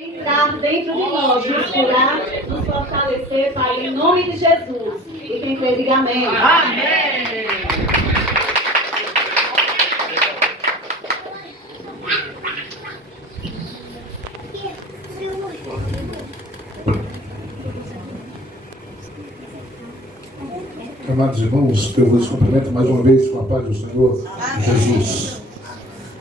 Entrar dentro de nós, nos curar, nos fortalecer, Pai, em nome de Jesus. E quem crê, diga amém. Amém. Amados irmãos, eu vos cumprimento mais uma vez com a paz do Senhor Jesus.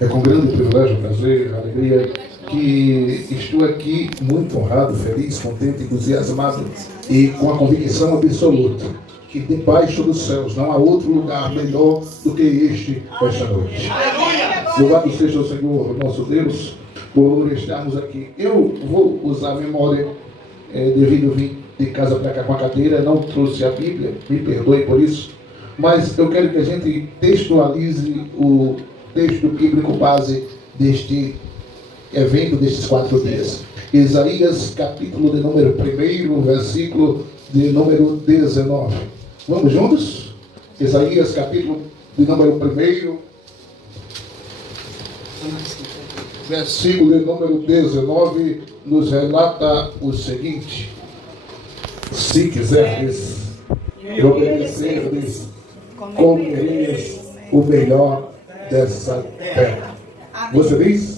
É com grande privilégio, prazer, alegria que estou aqui muito honrado, feliz, contente, entusiasmado e com a convicção absoluta que debaixo dos céus não há outro lugar melhor do que este esta noite. Louvado seja o Senhor, nosso Deus, por estarmos aqui. Eu vou usar a memória devido a vir de casa para cá com a cadeira, não trouxe a Bíblia, me perdoe por isso, mas eu quero que a gente textualize o texto bíblico base deste evento, destes 4 dias. Isaías, capítulo de número 1, versículo de número 19. Vamos juntos? Isaías, capítulo de número 1, versículo de número 19, nos relata o seguinte: se quiseres obedecer-lhes, comereis o melhor dessa terra. Você diz?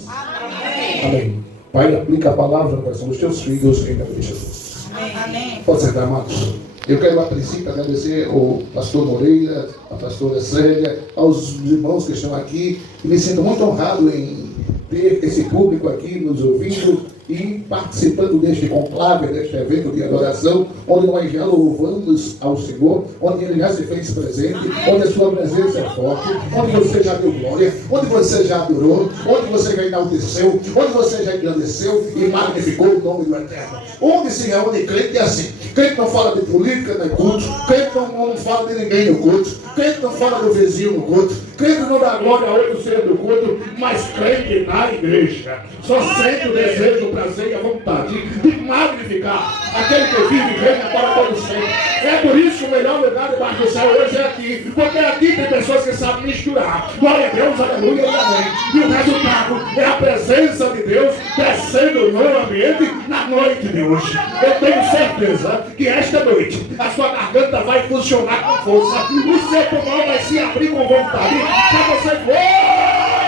Amém. Pai, aplica a palavra no coração dos teus filhos em nome de Jesus. Amém. Pode sentar, amados. Eu quero, a princípio, agradecer ao pastor Moreira, a pastora Célia, aos irmãos que estão aqui, e me sinto muito honrado em ter esse público aqui nos ouvindo e participando deste conclave, deste evento de adoração, onde nós já louvamos ao Senhor, onde Ele já se fez presente, onde a sua presença é forte, onde você já deu glória, onde você já adorou, onde você já enalteceu, onde você já engrandeceu e magnificou o nome do Eterno. Onde se reúne crente é assim. Crente não fala de política no culto, crente não fala de ninguém no culto, crente não fala do vizinho no culto, crente não dá glória a outro ser do culto, mas crente na igreja só sente o desejo, o prazer e a vontade de magnificar aquele que vive e reina para todo sempre. É por isso que o melhor lugar debaixo do céu hoje é aqui, porque aqui tem pessoas que sabem misturar. Glória a Deus, aleluia e amém. E o resultado é a presença de Deus descendo no ambiente na noite de hoje. Eu tenho certeza que esta noite a sua garganta vai funcionar com força, o seu pulmão vai se abrir com vontade para você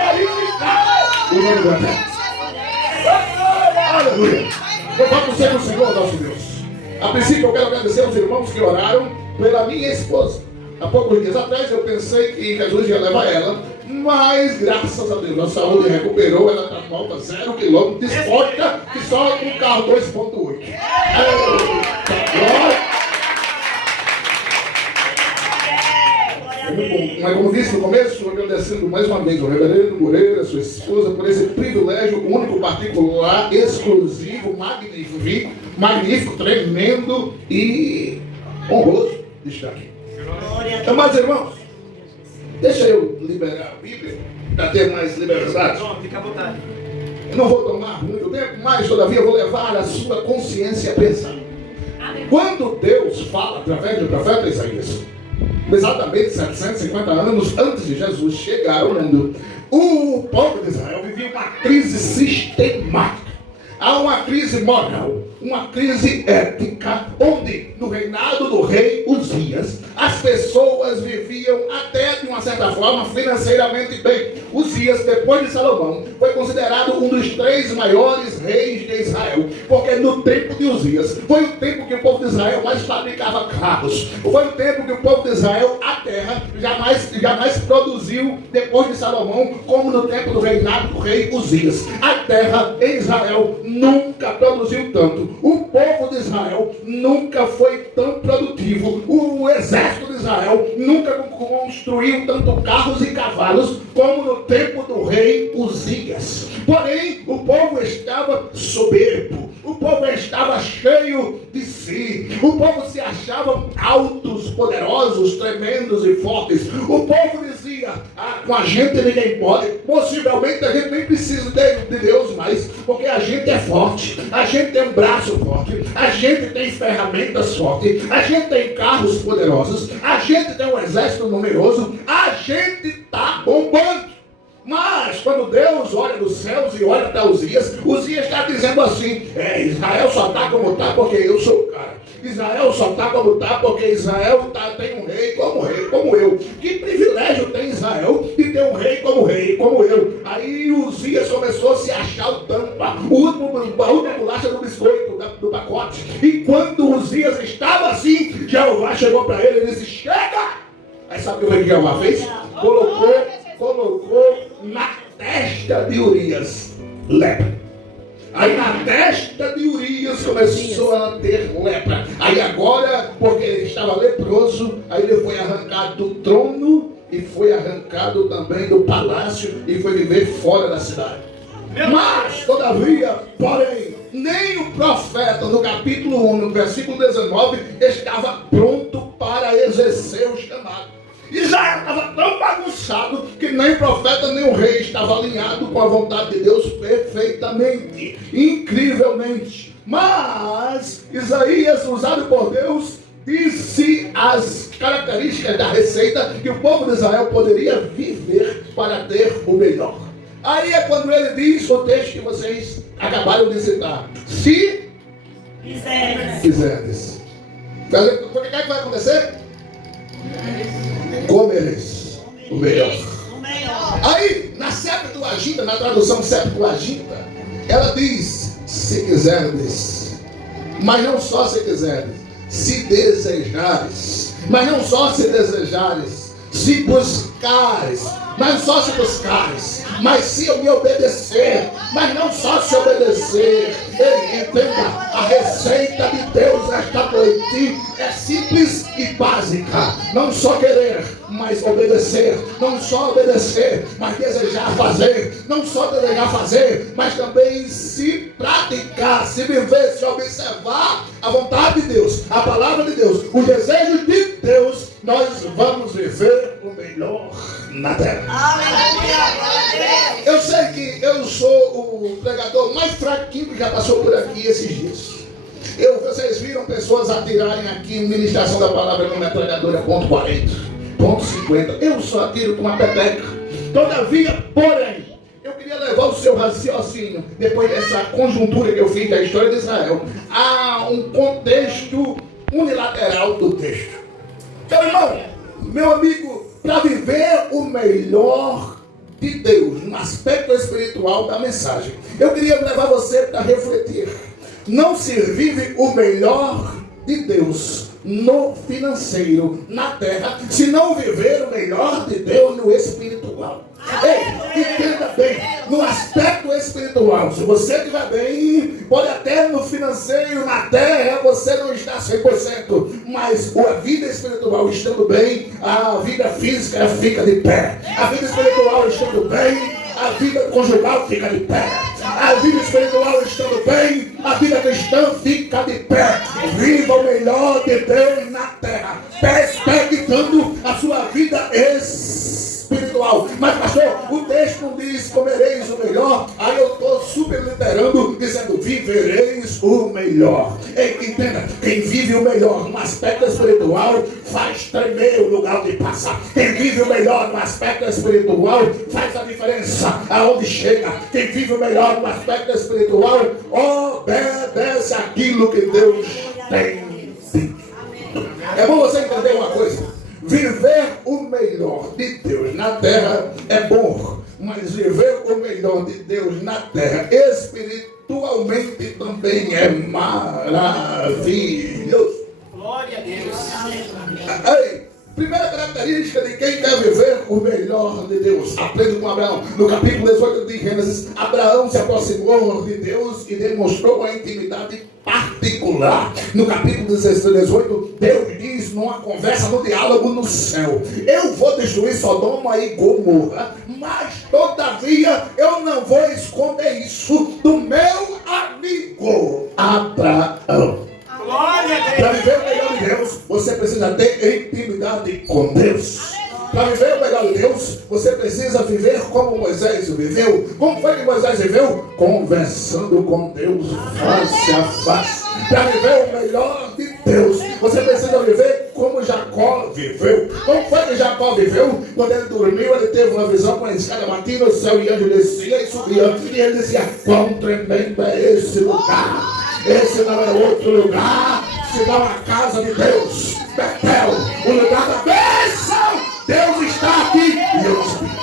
glorificar o nome do Eterno. Aleluia. Louvado seja o Senhor nosso Deus. A princípio eu quero agradecer aos irmãos que oraram pela minha esposa. Há poucos dias atrás eu pensei que Jesus ia levar ela, mas graças a Deus a saúde recuperou, ela está volta 0 km, disposta que só um carro 2.8. Glória. Mas como disse no começo, agradecendo mais uma vez ao reverendo Moreira, sua esposa, por esse privilégio único, particular, exclusivo, magnífico, tremendo e honroso de estar aqui. Então, mas irmãos, deixa eu liberar a Bíblia para ter mais liberdade. Fica à vontade. Eu não vou tomar muito tempo, mas todavia eu vou levar a sua consciência a pensar. Quando Deus fala através do profeta Isaías, exatamente 750 anos antes de Jesus chegar ao mundo, o povo de Israel vivia uma crise sistemática. Há uma crise moral, uma crise ética, onde no reinado do rei Uzias, as pessoas viviam até de uma certa forma financeiramente bem. Uzias, depois de Salomão, foi considerado um dos 3 maiores reis de Israel, porque no tempo de Uzias, foi o tempo que o povo de Israel mais fabricava carros, foi o tempo que o povo de Israel, a terra, jamais produziu, depois de Salomão, como no tempo do reinado do rei Uzias. A terra em Israel nunca produziu tanto. O povo de Israel nunca foi tão produtivo. O exército de Israel nunca construiu tanto carros e cavalos como no tempo do rei Uzias. Porém, o povo estava soberbo. O povo estava cheio de si. O povo se achava altos, poderosos, tremendos e fortes. O povo dizia: com a gente ninguém pode. Possivelmente a gente nem precisa de Deus mais, porque a gente é forte, a gente tem um braço forte, a gente tem ferramentas fortes, a gente tem carros poderosos, a gente tem um exército numeroso, a gente está bombando. Mas quando Deus olha dos céus e olha para Uzias está dizendo assim: Israel só está como está porque eu sou o cara. Israel só está como está porque Israel tem um rei como eu. Que privilégio tem Israel de ter um rei como eu. Aí Uzias começou a se achar o tampa, a última bolacha do biscoito, do pacote. E quando Uzias estava assim, Jeová chegou para ele e disse: chega! Aí sabe o que Jeová fez? Colocou na testa de Urias lepra. Aí na testa de Urias começou a ter lepra. Aí agora, porque ele estava leproso, aí ele foi arrancado do trono e foi arrancado também do palácio e foi viver fora da cidade. Mas, todavia, porém, nem o profeta no capítulo 1, no versículo 19, estava pronto para exercer o chamado. Israel estava tão bagunçado que nem o profeta nem o rei estava alinhado com a vontade de Deus perfeitamente, incrivelmente. Mas Isaías, usado por Deus, disse as características da receita que o povo de Israel poderia viver para ter o melhor. Aí é quando ele diz o texto que vocês acabaram de citar: se quiserdes. O que é que vai acontecer? Comereis o melhor. Aí, na Septuaginta, na tradução Septuaginta, ela diz: se quiserdes. Mas não só se quiserdes, se desejares. Mas não só se desejares, se buscares. Mas não só se buscares, mas se eu me obedecer. Mas não só se obedecer. Entenda, a receita de Deus esta noite é simples e básica. Não só querer, mas obedecer. Não só obedecer, mas desejar fazer. Não só desejar fazer, mas também se praticar, se viver, se observar a vontade de Deus, a palavra de Deus, o desejo de Deus. Nós vamos viver o melhor na terra. Eu sei que eu sou o pregador mais fraquinho que já passou por aqui esses dias. Vocês viram pessoas atirarem aqui em ministração da palavra na metralhadora ponto .40, ponto .50. Eu só atiro com uma peteca. Todavia, porém, eu queria levar o seu raciocínio, depois dessa conjuntura que eu fiz da história de Israel, a um contexto unilateral do texto. Então, irmão, meu amigo, para viver o melhor de Deus, no aspecto espiritual da mensagem, eu queria levar você para refletir. Não se vive o melhor de Deus no financeiro, na terra, se não viver o melhor de Deus no espiritual. Ei, entenda bem, no aspecto espiritual, se você estiver bem, pode até no financeiro, na terra, você não está 100%, mas a vida espiritual estando bem, a vida física fica de pé. A vida espiritual estando bem, a vida conjugal fica de pé. A vida espiritual estando bem, a vida cristã fica de pé. Viva o melhor de Deus na terra, perspectivando a sua vida espiritual. Mas pastor, o texto não diz comereis o melhor. Aí eu estou superliterando, dizendo vivereis o melhor. Ei, entenda, quem vive o melhor no aspecto espiritual faz tremer o lugar de passar. Quem vive o melhor no aspecto espiritual faz a diferença aonde chega. Quem vive o melhor no aspecto espiritual obedece aquilo que Deus tem dito. É bom você entender uma coisa: viver o melhor de Deus na terra é bom, mas viver o melhor de Deus na terra espiritualmente também é maravilhoso. Glória a Deus. Ei, primeira característica de quem quer viver o melhor de Deus. Aprende com Abraão. No capítulo 18 de Gênesis, Abraão se aproximou de Deus e demonstrou uma intimidade particular. No capítulo 18, Deus diz numa conversa, no diálogo no céu: eu vou destruir Sodoma e Gomorra, mas todavia eu não vou esconder isso do meu amigo Abraão. Para viver o melhor de Deus, você precisa ter intimidade com Deus. Para viver o melhor de Deus, você precisa viver como Moisés viveu. Como foi que Moisés viveu? Conversando com Deus face a face. Para viver o melhor de Deus, você precisa viver como Jacó Jacó viveu. Como foi que Jacó viveu? Quando ele dormiu, ele teve uma visão com a escada batida no céu e anjo descia e subia. E ele dizia: quão tremendo é esse lugar! Esse não é outro lugar, senão a casa de Deus, Betel, o lugar da bênção. Deus está aqui e eu não sabia.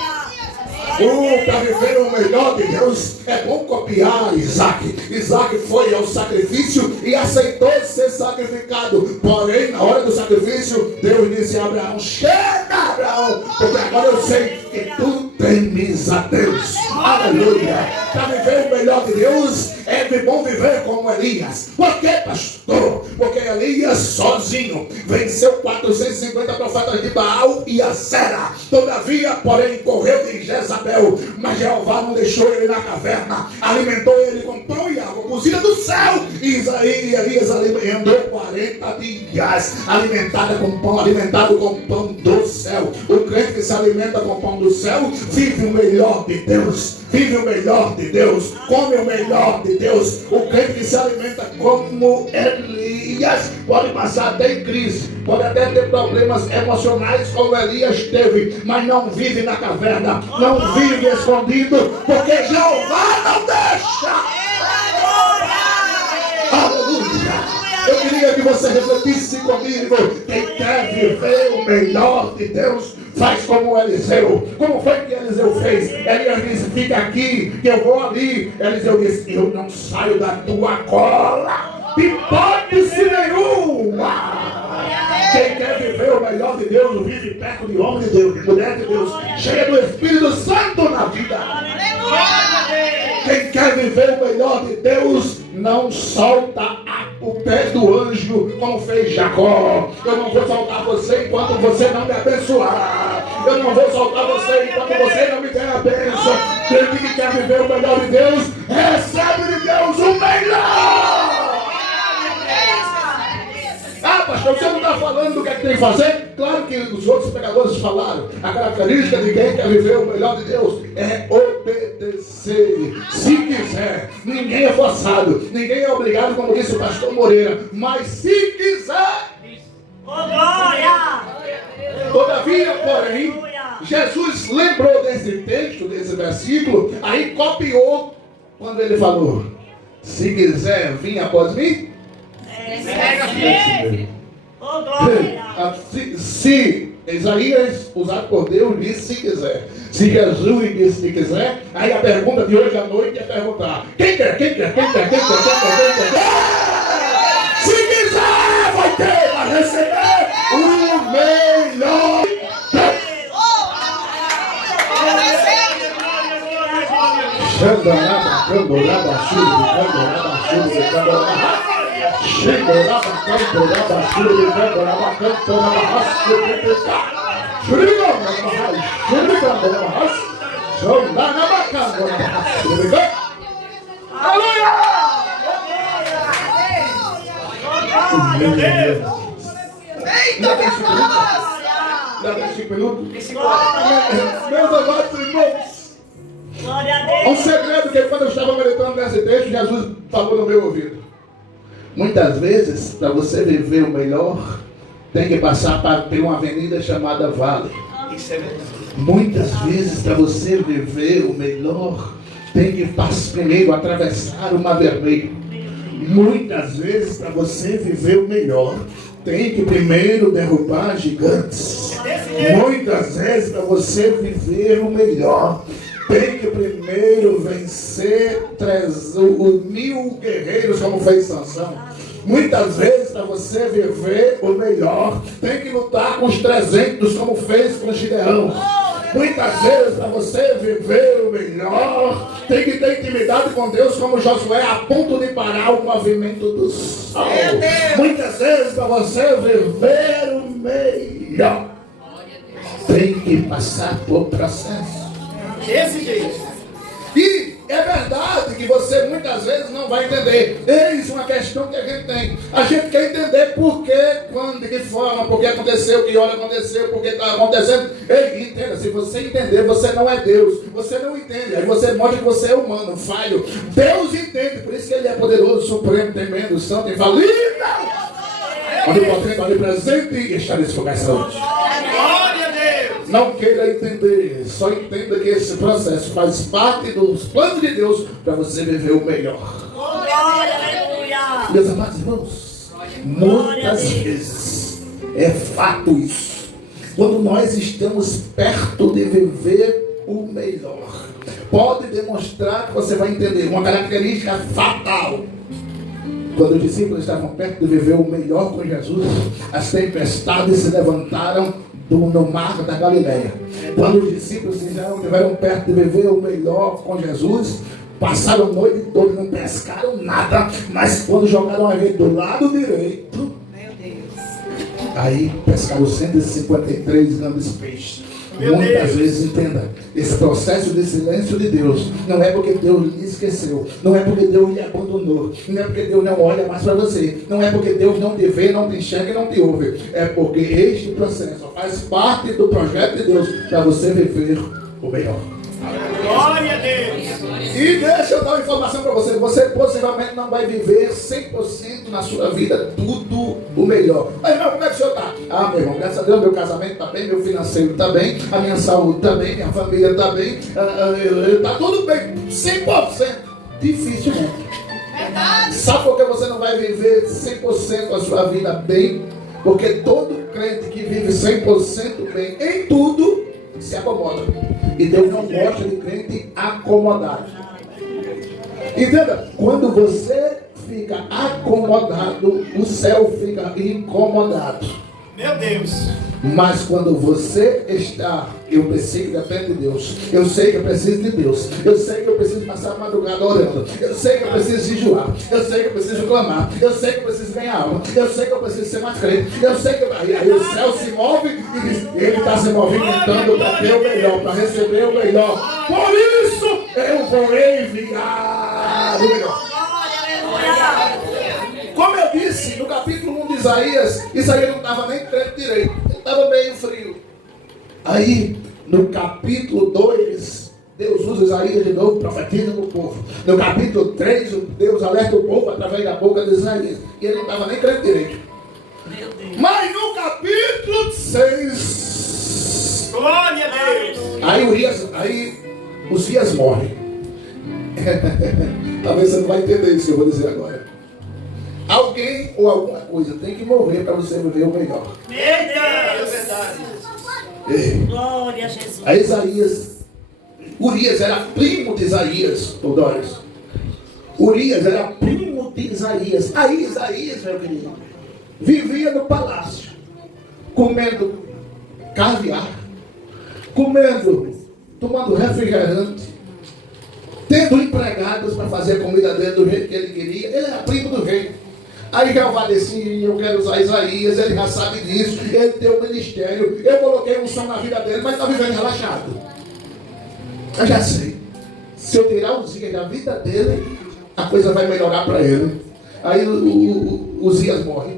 Para viver o melhor de Deus é bom copiar Isaac. Isaac foi ao sacrifício e aceitou ser sacrificado. Porém, na hora do sacrifício, Deus disse a Abraão: chega, Abraão, porque agora eu sei que tu temes a Deus. Aleluia. Para viver o melhor de Deus é bom viver como Elias. Por quê, pastor? Porque Elias sozinho venceu 450 profetas de Baal e Acera. Todavia, porém, correu de Jezabel. Mas Jeová não deixou ele na caverna. Alimentou ele com pão e água cozida do céu. E Elias andou 40 dias alimentado com pão do céu. O crente que se alimenta com pão do céu vive o melhor de Deus. Vive o melhor de Deus. Come o melhor de Deus. O crente que se alimenta como Elias pode passar até em crise, pode até ter problemas emocionais como Elias teve, mas não vive na caverna, não vive escondido, porque Jeová não deixa. Aleluia. Eu queria que você refletisse comigo. Quem quer viver o melhor de Deus faz como Eliseu. Como foi que Eliseu fez? Elias disse: fica aqui, que eu vou ali. Eliseu disse: eu não saio da tua cola, hipótese nenhuma. Quem quer viver o melhor de Deus vive perto de homem de Deus, de mulher de Deus, cheia do Espírito Santo na vida. Quem quer viver o melhor de Deus não solta o pé do anjo como fez Jacó. Eu não vou soltar você enquanto você não me abençoar. Eu não vou soltar você enquanto você não me der a bênção. Quem que quer viver o melhor de Deus, recebe de Deus o melhor. Ah, pastor, você não está falando do que é que tem que fazer? Claro que os outros pregadores falaram. A característica de quem quer viver o melhor de Deus é obedecer. Se quiser, ninguém é forçado, ninguém é obrigado, como disse o pastor Moreira. Mas se quiser, glória! Todavia, porém, Jesus lembrou desse texto, desse versículo, aí copiou quando ele falou: se quiser vir após mim, se Isaías, usado por Deus, disse se quiser. Se Jesus disse se quiser, aí a pergunta de hoje à noite é perguntar: quem quer? Se quiser, vai ter, vai receber o melhor. Meus amados irmãos, um segredo que quando eu estava meditando nesse texto, Jesus falou no meu ouvido: muitas vezes, para você viver o melhor, tem que passar por uma avenida chamada Vale. Muitas vezes, para você viver o melhor, tem que primeiro atravessar o Mar Vermelho. Muitas vezes, para você viver o melhor, tem que primeiro derrubar gigantes. Muitas vezes, para você viver o melhor, tem que primeiro vencer 1000 guerreiros, como fez Sansão. Muitas vezes, para você viver o melhor, tem que lutar com os 300, como fez com Gideão. Muitas vezes, para você viver o melhor, tem que ter intimidade com Deus, como Josué, a ponto de parar o movimento do sol. Muitas vezes, para você viver o melhor, tem que passar por processo. Desse jeito. E é verdade que você muitas vezes não vai entender. Eis uma questão que a gente tem. A gente quer entender por que, quando, de que forma, por que aconteceu, que hora aconteceu, por que está acontecendo. Ei, entenda, se você entender, você não é Deus. Você não entende, aí você mostra que você é humano, falho. Deus entende, por isso que Ele é poderoso, supremo, tremendo, santo, infalível. onipotente, onipresente e está nesse lugar essa noite. Glória a Deus. Não queira entender, só entenda que esse processo faz parte dos planos de Deus para você viver o melhor. Glória, aleluia. Meus amados irmãos, muitas vezes é fato isso. Quando nós estamos perto de viver o melhor, pode demonstrar que você vai entender uma característica fatal. Quando os discípulos estavam perto de viver o melhor com Jesus, as tempestades se levantaram no mar da Galileia. Quando os discípulos estiveram perto de viver o melhor com Jesus, passaram a noite toda, não pescaram nada, mas quando jogaram a rede do lado direito, aí pescaram 153 grandes peixes. Muitas vezes, entenda, esse processo de silêncio de Deus não é porque Deus lhe esqueceu, não é porque Deus lhe abandonou, não é porque Deus não olha mais para você, não é porque Deus não te vê, não te enxerga e não te ouve. É porque este processo faz parte do projeto de Deus para você viver o melhor. Glória a Deus. E deixa eu dar uma informação para você. Você possivelmente não vai viver 100% na sua vida tudo o melhor. Mas irmão, como é que o senhor está? Ah, meu irmão, graças a Deus, meu casamento está bem, meu financeiro está bem, a minha saúde está bem, minha família está bem, está tudo bem, 100%. Dificilmente. Sabe por que você não vai viver 100% a sua vida bem? Porque todo crente que vive 100% bem em tudo se acomoda. E Deus não gosta de crente acomodado. Entenda? Quando você fica acomodado, o céu fica incomodado. Meu Deus. Mas quando você está, eu sei que depende de Deus, eu sei que eu preciso de Deus, eu sei que eu preciso passar a madrugada orando, eu sei que eu preciso jejuar, eu sei que eu preciso clamar, eu sei que eu preciso ganhar alma, eu sei que eu preciso ser mais crente, eu sei que aí o céu se move e diz, ele está se movimentando para ter o melhor, para receber o melhor. Por isso eu vou enviar o melhor. Como eu disse no capítulo 1 de Isaías, Isaías não estava nem crente direito, ele estava meio frio. Aí, no capítulo 2, Deus usa Isaías de novo, profetiza para o povo. No capítulo 3, Deus alerta o povo através da boca de Isaías. E ele não estava nem crente direito. Mas no capítulo 6, glória a Deus. Aí Uzias morre. Talvez você não vai entender isso que eu vou dizer agora. Alguém ou alguma coisa tem que morrer para você viver o melhor. Eita, é verdade. Glória a Jesus. A Urias era primo de Isaías, Doris. Urias era primo de Isaías. Aí Isaías, meu querido, vivia no palácio, comendo caviar, tomando refrigerante, tendo empregados para fazer a comida dele do jeito que ele queria. Ele era primo do rei. Aí Jeová disse, eu quero usar Isaías, ele já sabe disso, ele tem o ministério, eu coloquei um som na vida dele, mas está vivendo relaxado. Eu já sei, se eu tirar Uzias da vida dele, a coisa vai melhorar para ele. Aí o Uzias morre.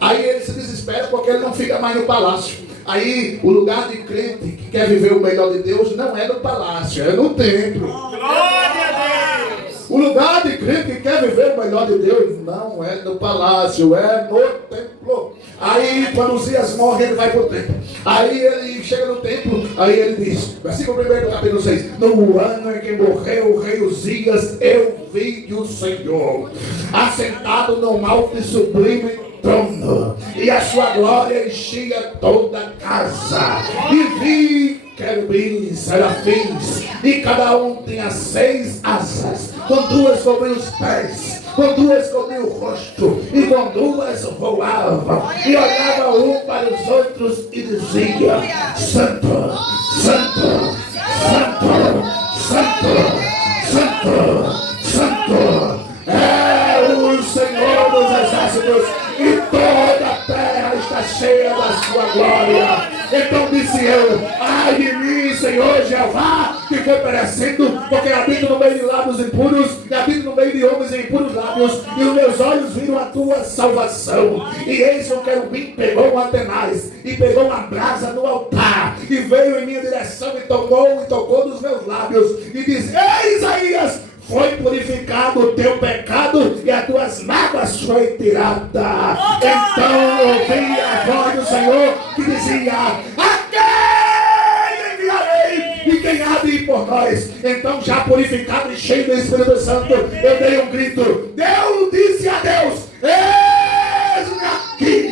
Aí ele se desespera porque ele não fica mais no palácio. Aí o lugar de crente que quer viver o melhor de Deus não é no palácio, é no templo. Glória a Deus. O lugar de crente que quer viver o melhor de Deus não é no palácio, é no templo. Aí quando Uzias morre, ele vai para o templo. Aí ele chega no templo, aí ele diz, versículo 1 do capítulo 6, no ano em que morreu o rei Uzias, eu vi o Senhor assentado no alto e sublime trono, e a sua glória enchia toda a casa, e vi querubins, serafins, e cada um tinha 6 asas, com 2 cobriam os pés, com 2 cobriam o rosto, e com 2 voavam, e olhavam um para os outros e diziam, Santo, Santo, Santo, Santo, Santo, Santo, é o Senhor dos exércitos, e toda a terra está cheia da sua glória. Então disse eu, ai de mim, Senhor Jeová, que foi perecendo, porque habito no meio de lábios impuros, e habito no meio de homens em impuros lábios, e os meus olhos viram a tua salvação. E eis que o querubim pegou um atenaz, e pegou uma brasa no altar, e veio em minha direção, e tocou dos meus lábios, e disse, ei Isaías, foi purificado o teu pecado e as tuas mágoas foi tirada. Então ouvi a voz do Senhor que dizia: a quem enviarei e quem há de ir por nós? Então, já purificado e cheio do Espírito Santo, eu dei um grito. Deus disse a Deus: eis-me aqui.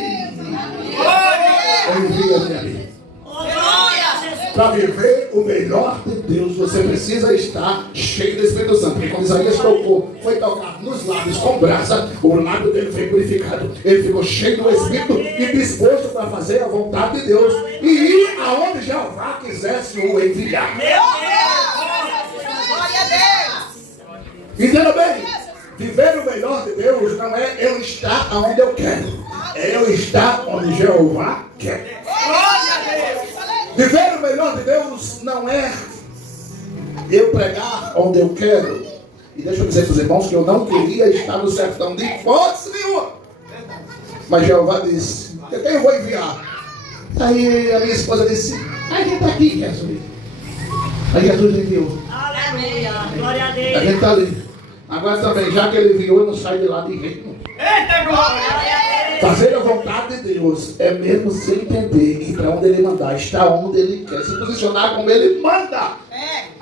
Envia-me a mim. Para viver o melhor de Deus, você precisa estar cheio do Espírito Santo. Porque quando Isaías tocou, foi tocado nos lábios com brasa, o lábio dele foi purificado. Ele ficou cheio do Espírito e disposto para fazer a vontade de Deus e ir aonde Jeová quisesse o enviar. Entenda bem, viver o melhor de Deus não é eu estar aonde eu quero, é eu estar onde Jeová quer. Viver o melhor de Deus não é eu pregar onde eu quero. E deixa eu dizer para os irmãos que eu não queria estar no sertão de hipótese nenhuma. Mas Jeová disse: quem eu vou enviar? Aí a minha esposa disse: a gente está aqui, Jesus. Aí Jesus enviou. Aleluia. Glória a A Deus. gente está ali. Agora também, já que ele enviou, eu não saio de lá de jeito nenhum. Fazer a vontade de Deus é mesmo sem entender e para onde Ele mandar, estar onde Ele quer, se posicionar como Ele manda.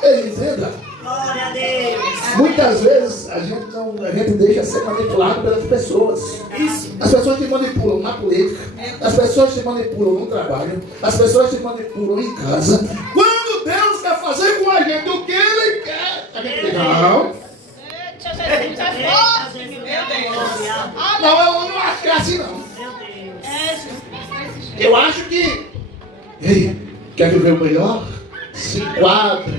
Ele entenda. Glória a Deus. Muitas vezes a gente deixa ser manipulado pelas pessoas. As pessoas te manipulam na política, as pessoas te manipulam no trabalho, as pessoas te manipulam em casa. Quando Deus quer fazer com a gente o que Ele quer, a gente diz: não. Não, eu não acho que é assim não. Eu acho que... Ei, quer viver o melhor? Se enquadre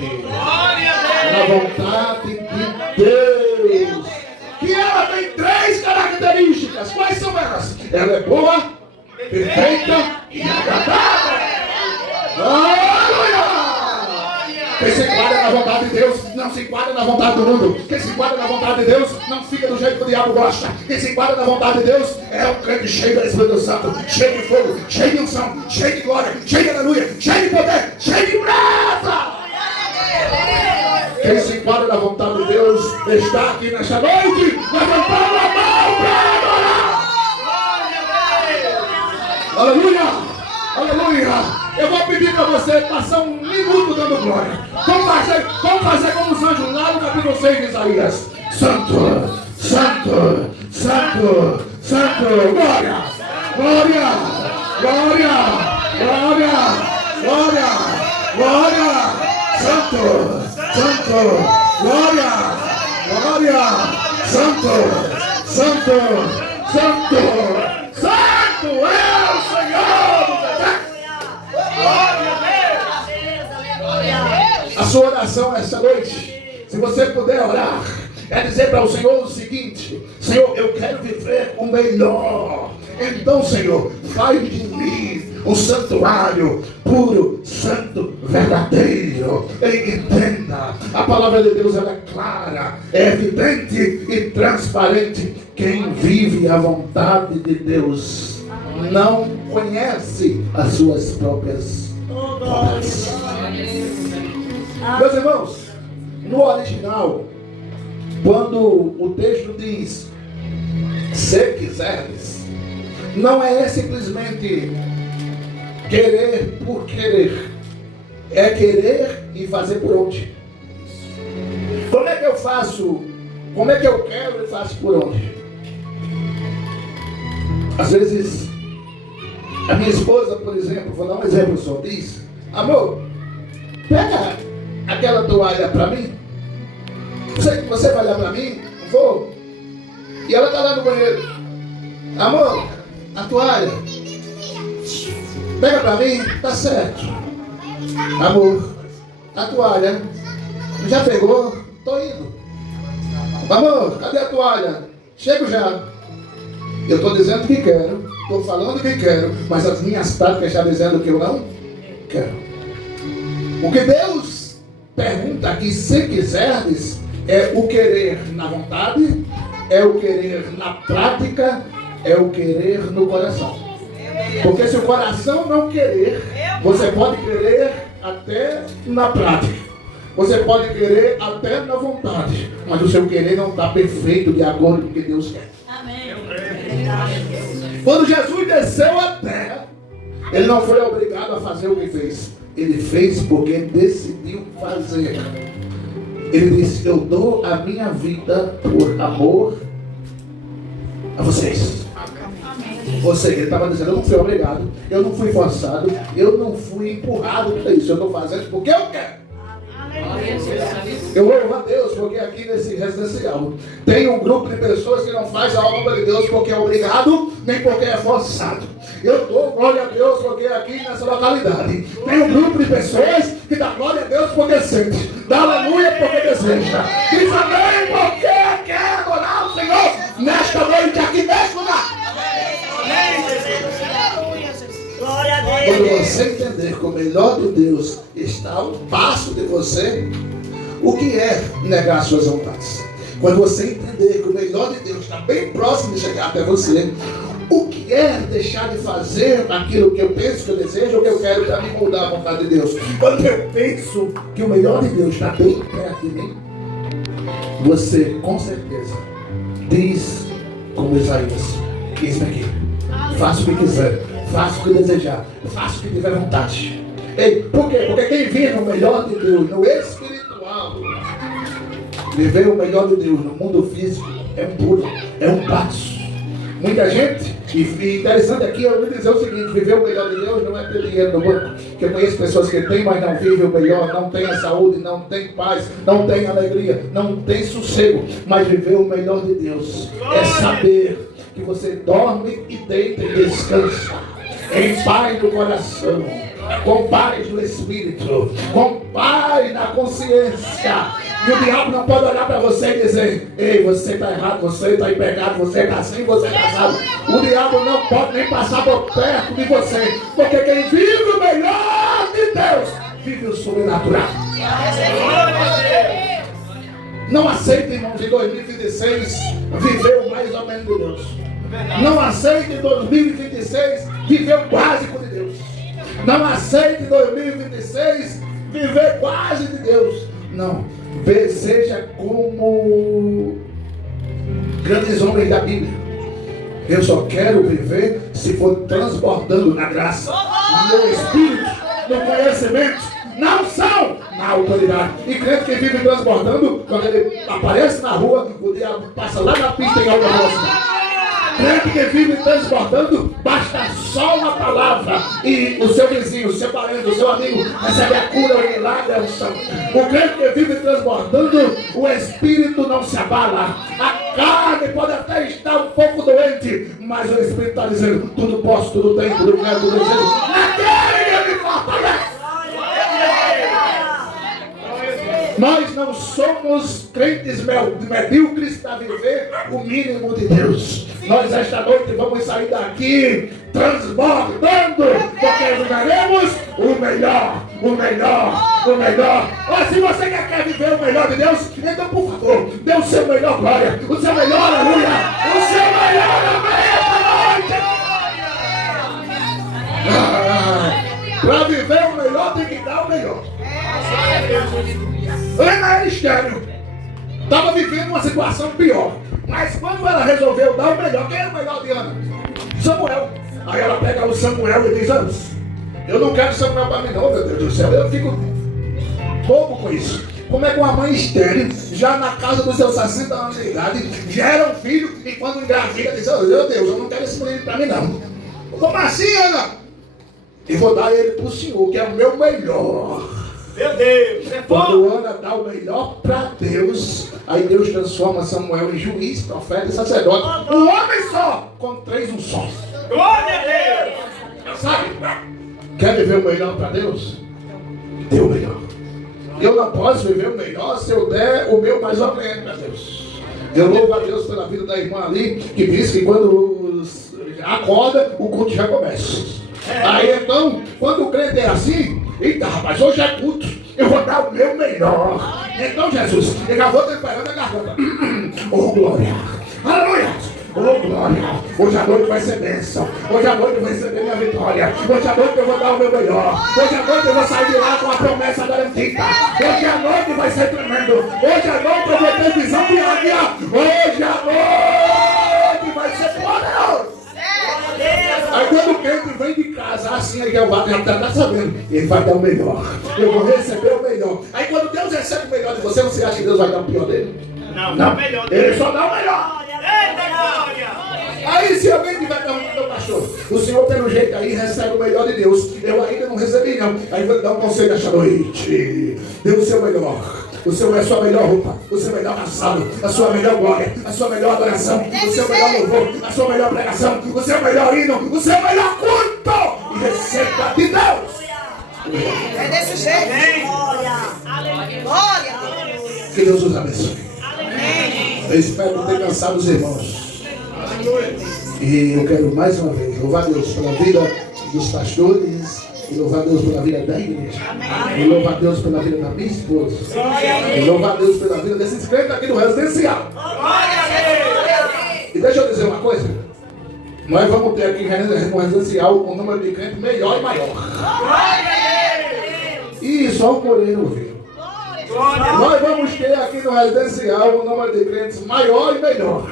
na vontade de Deus. Que ela tem 3 características. Quais são elas? Ela é boa, perfeita e agradável. Aleluia! Quem se enquadra na vontade de Deus não se enquadra na vontade do mundo. Quem se enquadra na vontade de Deus não fica do jeito que o diabo gosta. Quem se enquadra na vontade de Deus é um crente cheio do Espírito Santo, cheio de fogo, cheio de unção, cheio de glória, cheio de aleluia, cheio de poder, cheio de brasa. Quem se enquadra na vontade de Deus está aqui nesta noite levantando a mão para adorar. Aleluia! Aleluia! Eu vou pedir para você passar um minuto dando glória. Vamos fazer como os anjos lá no capítulo 6 de Isaías. Santo, Santo, Santo, Santo. Glória, glória, glória, glória, glória, glória. Santo, Santo, glória, glória. Santo, Santo, Santo, Santo é o Senhor. A sua oração esta noite, se você puder orar, é dizer para o Senhor o seguinte: Senhor, eu quero viver o melhor. Então, Senhor, faz de mim um santuário puro, santo, verdadeiro. E entenda, a palavra de Deus ela é clara, é evidente e transparente. Quem vive a vontade de Deus não conhece as suas próprias obras. Meus irmãos, no original, quando o texto diz se quiseres, não é simplesmente querer por querer, é querer e fazer por onde. Como é que eu faço? Como é que eu quero e faço por onde? Às vezes, a minha esposa, por exemplo, vou dar um exemplo só, diz: amor, pega aquela toalha para mim. Você vai olhar para mim? Vou. E ela está lá no banheiro. Amor, a toalha. Pega para mim, tá certo. Amor, a toalha. Já pegou? Tô indo. Amor, cadê a toalha? Chego já. Eu estou dizendo que quero, estou falando que quero, mas as minhas práticas estão dizendo que eu não quero. O que Deus pergunta aqui, se quiseres, é o querer na vontade, é o querer na prática, é o querer no coração. Porque se o coração não querer, você pode querer até na prática, Você pode querer até na vontade, mas o seu querer não está perfeito de acordo com o que Deus quer. Amém. Quando Jesus desceu à terra, ele não foi obrigado a fazer o que fez. Ele fez porque decidiu fazer. Ele disse: eu dou a minha vida por amor a vocês. Ou seja, ele estava dizendo: eu não fui obrigado, eu não fui forçado, eu não fui empurrado para isso. Eu estou fazendo porque eu quero. Eu louvo a Deus porque aqui nesse residencial tem um grupo de pessoas que não faz a obra de Deus porque é obrigado, nem porque é forçado. Eu dou glória a Deus porque aqui nessa localidade tem um grupo de pessoas que dá glória a Deus porque sente, dá aleluia porque deseja, e também porque quer adorar o Senhor nesta noite aqui neste lugar. Glória a Quando Deus. você entender que o melhor de Deus está a um passo de você, o que é negar suas vontades? Quando você entender que o melhor de Deus está bem próximo de chegar até você, o que é deixar de fazer aquilo que eu penso, que eu desejo, ou que eu quero para me mudar a vontade de Deus? Quando eu penso que o melhor de Deus está bem perto de mim, você com certeza diz como Isaías: eis-me aqui, faça o que quiser, faça o que desejar, faça o que tiver vontade. Ei, por quê? Porque quem vive o melhor de Deus no espiritual, viver o melhor de Deus no mundo físico é um pulo, é um passo. Muita gente, e interessante aqui eu vou dizer o seguinte: viver o melhor de Deus não é ter dinheiro no banco. Que eu conheço pessoas que têm, mas não vivem o melhor, não têm a saúde, não têm paz, não têm alegria, não têm sossego. Mas viver o melhor de Deus é saber que você dorme e deita e descansa em paz no coração, com paz no espírito, com paz na consciência. E o diabo não pode olhar para você e dizer: ei, você está errado, você está em pecado, você está assim, você está errado. O diabo não pode nem passar por perto de você, porque quem vive o melhor de Deus vive o sobrenatural. Não aceite, irmãos, em 2026 viver o mais ou menos de Deus. Não aceite em 2026 viver o básico de Deus. Não aceite em 2026 viver quase de Deus. Não. Seja como grandes homens da Bíblia. Eu só quero viver se for transbordando na graça, no Espírito, no conhecimento, na unção, na autoridade. E crente que vive transbordando, quando ele aparece na rua, o diabo passa lá na pista em alta velocidade. Crente que vive transbordando, basta só uma palavra e o seu vizinho, o seu parente, o seu amigo recebe a cura, o milagre, a unção. O crente que vive transbordando, o espírito não se abala. A carne pode até estar um pouco doente, mas o espírito está dizendo: tudo posso, tudo tenho, tudo quero, tudo desejo naquele que me fortalece. Nós não somos crentes medíocres para viver o mínimo de Deus. Nós esta noite vamos sair daqui transbordando, porque viveremos o melhor, o melhor, o melhor. Ou se você quer viver o melhor de Deus, então por favor, dê o seu melhor glória, o seu melhor aleluia, o seu melhor amém esta noite. Para viver o melhor tem que dar o melhor. Ana era estéril, estava vivendo uma situação pior, mas quando ela resolveu dar o melhor, quem era o melhor de Ana? Samuel. Aí ela pega o Samuel e diz: eu não quero Samuel para mim não, meu Deus do céu, eu fico bobo com isso. Como é que uma mãe estéril, já na casa dos seus 60 anos de idade, gera um filho e quando engravida diz: meu Deus, eu não quero esse menino para mim não. Como assim, Ana? E vou dar ele para o Senhor, que é o meu melhor. Meu Deus, é Quando bom. Ana dá o melhor para Deus, aí Deus transforma Samuel em juiz, profeta e sacerdote. Um homem só, com 3 unções. Glória a Deus. Sabe? Quer viver o melhor para Deus? Dê o melhor. Eu não posso viver o melhor se eu der o meu mais ou menos para Deus. Eu louvo a Deus pela vida da irmã ali, que diz que quando acorda, o culto já começa. Aí então, quando o crente é assim: eita rapaz, hoje é culto, eu vou dar o meu melhor. Então Jesus, eu já vou temperando a garganta. Oh glória, aleluia, oh glória. Hoje à noite vai ser bênção. Hoje à noite eu vou receber minha vitória. Hoje à noite eu vou dar o meu melhor. Hoje à noite eu vou sair de lá com a promessa garantida. Hoje à noite vai ser tremendo. Hoje à noite eu vou ter visão de águia. Hoje à noite vai ser poderoso. Aí quando o crente vem de casa, assim aí o vato já está sabendo, ele vai dar o melhor. Eu vou receber o melhor. Aí quando Deus recebe o melhor de você, você acha que Deus vai dar o pior dele? Não, o melhor. Ele só dá o melhor. Eita glória! Aí se alguém tiver perguntando, meu pastor, o senhor pelo jeito aí recebe o melhor de Deus. Eu ainda não recebi não. Aí vou lhe dar um conselho esta noite. Dê o seu melhor. A sua melhor roupa, o seu melhor passado, a sua melhor glória, a sua melhor adoração, o seu melhor louvor, a sua melhor pregação, o seu melhor hino, o seu melhor culto. E receba de Deus. É desse jeito. Glória. Que Deus os abençoe. Eu espero não ter cansado os irmãos. E eu quero mais uma vez louvar Deus pela vida dos pastores. E louvar Deus pela vida da igreja. E louvar Deus pela vida da minha esposa. E louvar Deus pela vida desses crentes aqui no residencial. E deixa eu dizer uma coisa. Nós vamos ter aqui no residencial um número de crentes melhor e maior. E só o Moreiro viu. Nós vamos ter aqui no residencial um número de crentes maior e melhor.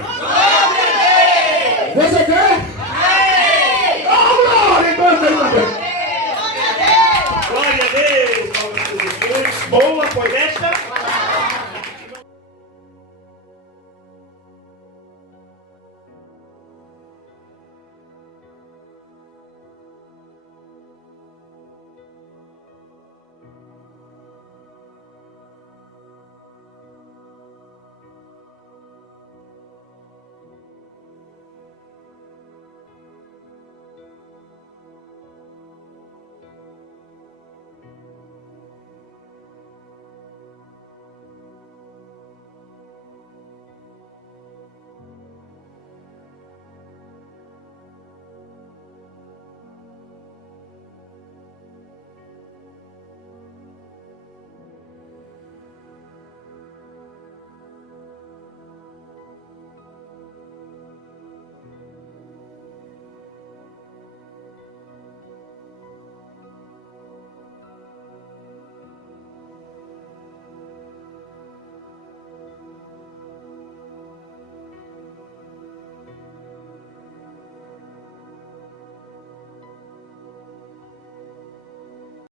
Você quer? Oh, glória! Então, Glória a Deus! Boa foi esta.